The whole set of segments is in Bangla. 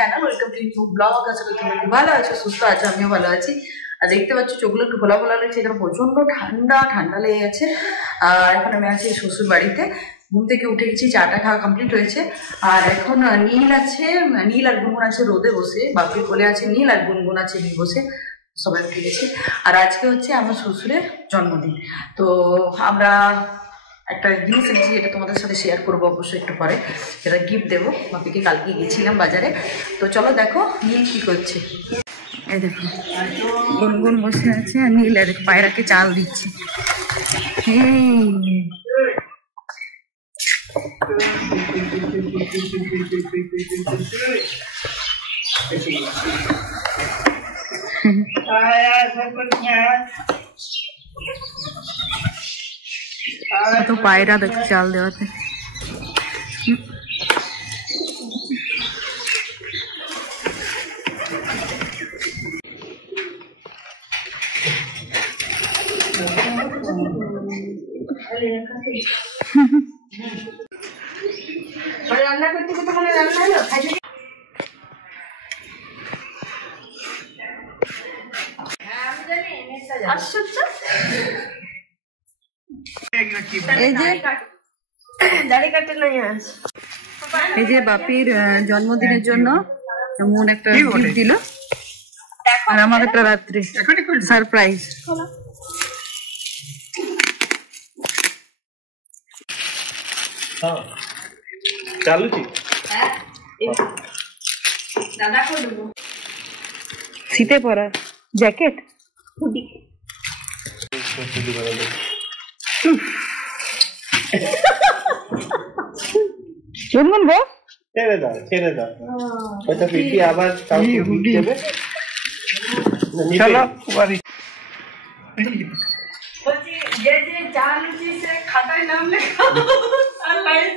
Channel, welcome to new blog. আশা করি তোমরা খুব ভালো আছো, সুস্থ আছো, আমিও ভালো আছি। আর দেখতে পাচ্ছ চোখগুলো একটু খোলা খোলা লাগছে, এখানে প্রচন্ড ঠান্ডা লেগে গেছে। আর এখন আমি আছি শ্বশুর বাড়িতে, ঘুম থেকে উঠে গেছি, চাটা খাওয়া কমপ্লিট হয়েছে। আর এখন নীল আর গুনগুন আছে রোদে বসে, বাপির কোলে আছে নীল আর গুনগুন আছে বসে, সবাই উঠে গেছে। আর আজকে হচ্ছে আমার শ্বশুরের জন্মদিন, তো আমরা একটা জিনিস এনেছি, এটা তোমাদের সাথে শেয়ার করবো অবশ্যই একটু পরে। এটা গিফট দেবো বাপিকে, কালকে গেছিলাম বাজারে। তো চলো দেখো নীল কি করছে। এই দেখো গুনগুন বসে আছে আর নীল পায়রাকে চাল দিচ্ছে। তো পায়রা দেখো চাল দেওয়াতে। রান্না করতে করতে মানে রান্না হলো। এই যে বাপির জন্মদিনের জন্য এমন একটা গিফট দিল, আর আমার একটা রাত্রি সারপ্রাইজ। শীতে পরা জ্যাকেট, গুনগুন গো ছেড়ে দাও ওটা পিটি আবার কাউকে হুডি দেবে। চলো বাড়ি বলছি যে চাল সে খাতায় নাম লেখা আর লাইন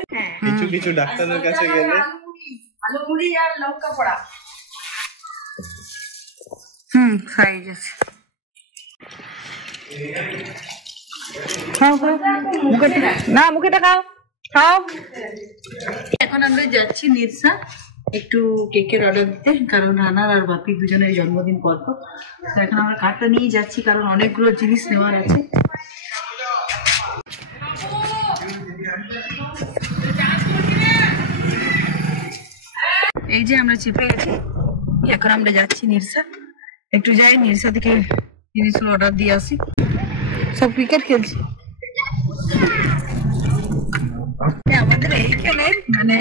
কিছু ডাক্তারের কাছে গেলে আলু মুড়ি আর লঙ্কা পড়া। খাই যাচ্ছে, খাও খাও না মুখেটা খাও খাও। এখন আমরা যাচ্ছি নিরসা একটু কেকের অর্ডার দিতে, কারণ রানার আর বাপি দুজনের জন্মদিন পর। তো এখন আমরা কার্ডটা নিয়ে যাচ্ছি, কারণ অনেকগুলো জিনিস নেওয়ার আছে। এই যে আমরা চেপে গেছি, এখন আমরা যাচ্ছি নিরসা। একটু যাই নিরসা থেকে জিনিসগুলো অর্ডার দিয়ে আসি। সব ক্রিকেট খেলছি। আমাদের এইখানে মানে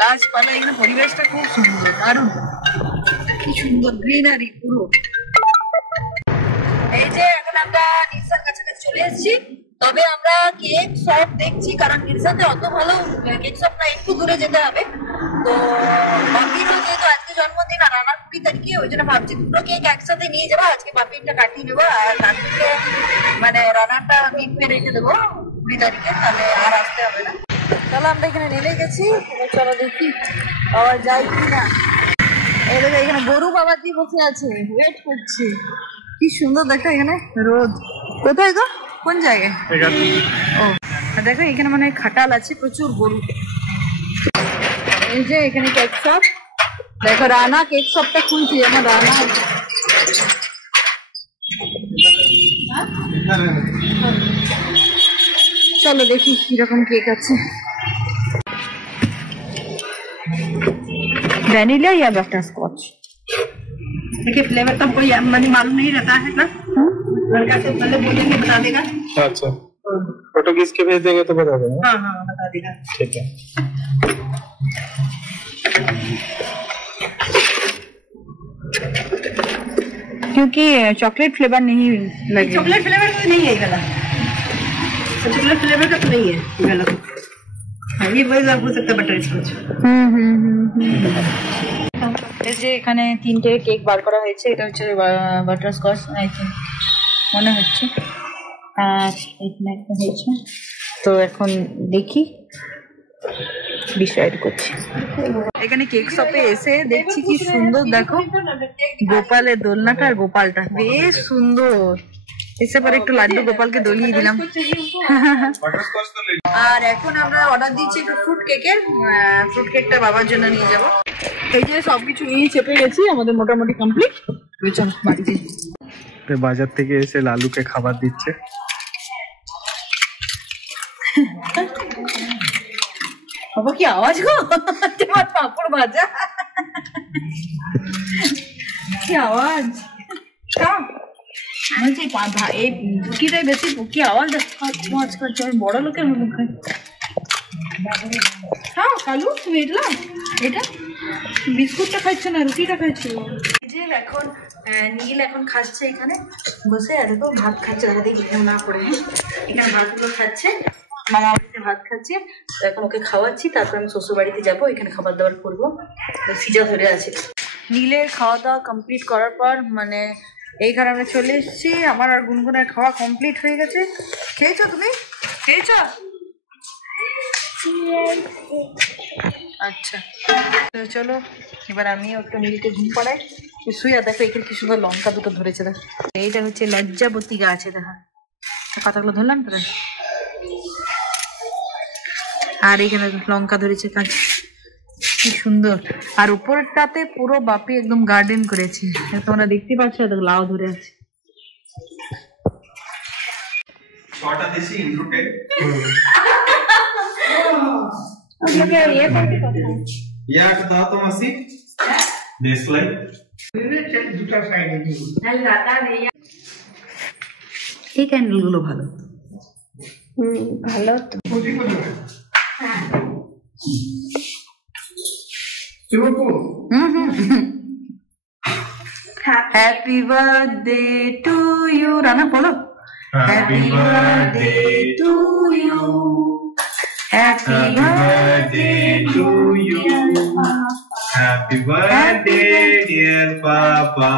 গাছপালা এখানে পরিবেশটা খুব সুন্দর, দারুণ, কি সুন্দর গ্রিনারি পুরো। এই যে এখন আমরা নিরসার কাছাকাছি চলে এসেছি, তবে আমরা কেক শপ দেখছি, কারণ নিরসাতে অত ভালো কেক শপ না, একটু দূরে যেতে হবে। তো বাপিরও যেহেতু আজকে জন্মদিন আর রানার 20 তারিখে, ওই জন্য ভাবছি দুটো কেক একসাথে নিয়ে যাবো। আজকে বাপিরটা কাটিয়ে নেবো আর কাকিকে মানে রানারটা মিটে রেখে দেবো 20 তারিখে, তাহলে আর আসতে হবে না। চলো আমরা এখানে নেমে গেছি, চলো দেখি পাওয়া যায় কি না। এই দেখো এখানে গরু বাবাজি বসে আছে, ওয়েট করছে। কি সুন্দর দেখো এখানে রোদ। কোথায় গো, কোন জায়গায়? ও দেখো এখানে মানে খাটাল আছে, প্রচুর গরু। এই যে এখানে কেক শপ, দেখো রানা কেক শপটা খুলছি। আমার রানা চলো দেখি কিরকম কেক আছে। वैनिला या बटर स्कॉच? देखिए फ्लेवर तो कोई मालूम नहीं रहता है ना, लड़का से पहले बोलेंगे बता देगा। अच्छा फोटो किसके भेज देंगे तो बता देगा। हाँ हाँ बता देगा, ठीक है। क्योंकि चॉकलेट फ्लेवर नहीं लगे, चॉकलेट फ्लेवर तो नहीं है गला, चॉकलेट फ्लेवर का तो नहीं है गला। हाँ ये वही हो सकता है बटर स्कॉच। এই যে এখানে 3টে কেক বার করা হয়েছে, এটা হচ্ছে বাটার স্কচ মনে হচ্ছে, আর এখানে একটা হয়েছে। তো এখন দেখি ডিসাইড করছি। এখানে কেক শপে এসে দেখছি কি সুন্দর, দেখো গোপালের দোলনাটা আর গোপালটা বেশ সুন্দর। এসে পরে একটু লাড্ডু গোপালকে দলিয়ে দিলাম। আর এখন আমরা অর্ডার দিচ্ছি একটু ফ্রুট কেকের। ফ্রুট কেকটা বাবার জন্য নিয়ে যাব। এই যে সবকিছু নিয়ে চেপে গেছি, আমাদের মোটামুটি কমপ্লিট। চল বাড়িতে। বাজার থেকে এসে লালুকে খাবার দিচ্ছে। বাবা কি আওয়াজ গো, তোমার পাপড় ভাজা কি আওয়াজ। এই পুকিটাই বেশি পুকি আওয়াজ করছে, বড় লোকের মুখে। হ্যাঁ কালু তুমি এটা বিস্কুটটা খাচ্ছ না, রুটিটা খাচ্ছ। এখন নীল এখন খাচ্ছে এখানে বসে, আর তো ভাত খাচ্ছে, দেখা দেখি না পড়ে। এখানে ভাতগুলো খাচ্ছে, মামা বাড়িতে ভাত খাচ্ছে। এখন ওকে খাওয়াচ্ছি, তারপর আমি শ্বশুর বাড়িতে যাবো, এখানে খাবার দাবার করবো। সিজা ধরে আছে। নীলের খাওয়া দাওয়া কমপ্লিট করার পর মানে এই ঘরে আমরা চলে এসেছি। আমার আর গুনগুনের খাওয়া কমপ্লিট হয়ে গেছে। খেয়েছো তুমি? খেয়েছো? আচ্ছা তো চলো এবার আমি একটু নীলকে ঘুম পাড়াই। শুয়ে দেখো এখানে কি সুন্দর লঙ্কা দুটো ধরেছে। দেখো এইটা হচ্ছে লজ্জাবতী গাছ। দেখা পাতাগুলো ধরলাম তো। আর এখানে লঙ্কা ধরেছে কাজ, কি সুন্দর। আর উপরটাতে পুরো বাপি একদম গার্ডেন করেছে, তোমরা দেখতে পাচ্ছ। দেখো লাউ ধরে আছে। এই ক্যান্ডেল গুলো ভালো ভালো তো। Happy birthday to you. Rana polo. Happy birthday to you. Happy birthday to you. Happy birthday dear Papa.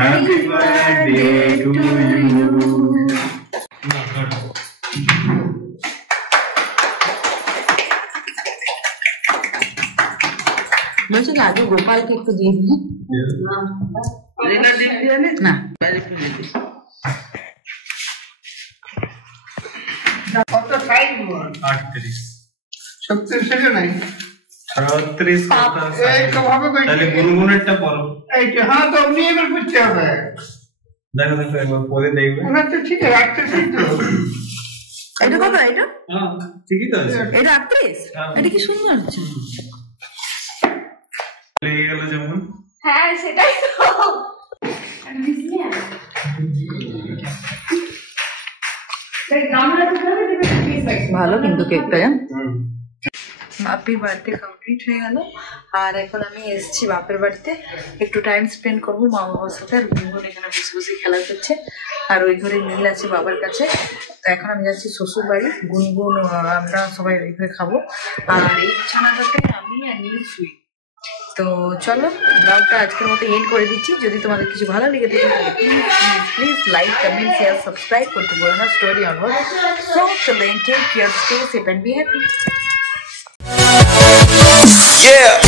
Happy birthday to you. বলছি কি আগে গোপালকে একটু দিয়ে দিই না। কত সাইজ? 38 36 নাই 36 এই তো হবে কই? তাহলে গুনগুনেরটা পড়ো। এই যে হ্যাঁ তো নিয়মের বুঝতে হবে। দেখো দেখো একবার পড়ে দেখবে। না তো ঠিক আছে 38 তো। এটা কত? এটা হ্যাঁ ঠিকই তো আছে। এটা 38। এটা কি সুন্দর হচ্ছে। লেগে গেল যেমন। হ্যাঁ সেটাই তো। ভালো কিন্তু কেকটা। বাপির বার্থডে কমপ্লিট হয়ে গেল। আর এখন আমি এসেছি বাপের বাড়িতে, একটু টাইম স্পেন্ড করবো মা বাবার সাথে। আর গুনগুন এখানে বসে বসে খেলা করছে, আর ওই ঘরে নীল আছে বাবার কাছে। তো এখন আমি যাচ্ছি শ্বশুর বাড়ি। গুনগুন আমরা সবাই ওই ঘরে খাবো। আর এই বিছানাটাতে আমি আর নীল শুই। তো চলো ব্লগটা আজকের মতো এন্ড করে দিচ্ছি। যদি তোমাদের কিছু ভালো লেগে থাকে তাহলে please like comment share subscribe করতে ভুলো না। Story onward. So till then take care, stay safe and be happy. Yeah.